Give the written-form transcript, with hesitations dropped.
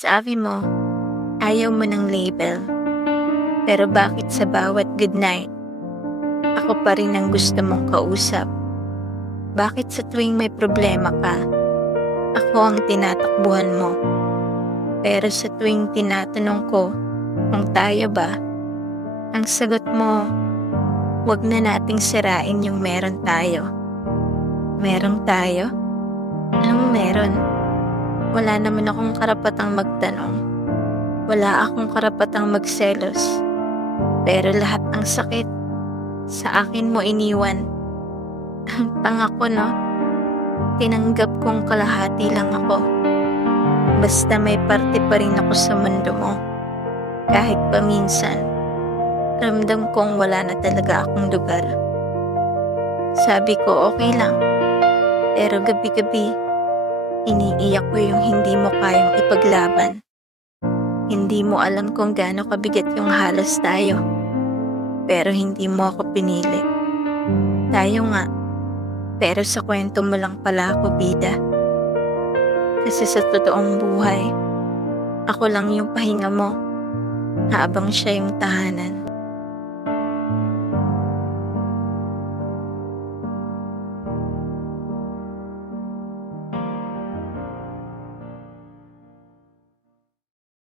Sabi mo, ayaw mo ng label. Pero bakit sa bawat goodnight, ako pa rin ang gusto mong kausap? Bakit sa tuwing may problema ka, ako ang tinatakbuhan mo? Pero sa tuwing tinatanong ko kung tayo ba, ang sagot mo, wag na nating sirain yung meron tayo. Meron tayo? Anong meron? Wala naman akong karapatang magtanong. Wala akong karapatang magselos. Pero lahat ng sakit, sa akin mo iniwan. Ang tanga ko, no? Tinanggap kong kalahati lang ako. Basta may parte pa rin ako sa mundo mo. Kahit pa minsan, ramdam kong wala na talaga akong lugar. Sabi ko okay lang, pero gabi-gabi, iniiyak ko yung hindi mo kayang ipaglaban. Hindi mo alam kung gaano kabigat yung halos tayo. Pero hindi mo ako pinili. Tayo nga, pero sa kwento mo lang pala ako bida. Kasi sa totoong buhay, ako lang yung pahinga mo, habang siya yung tahanan.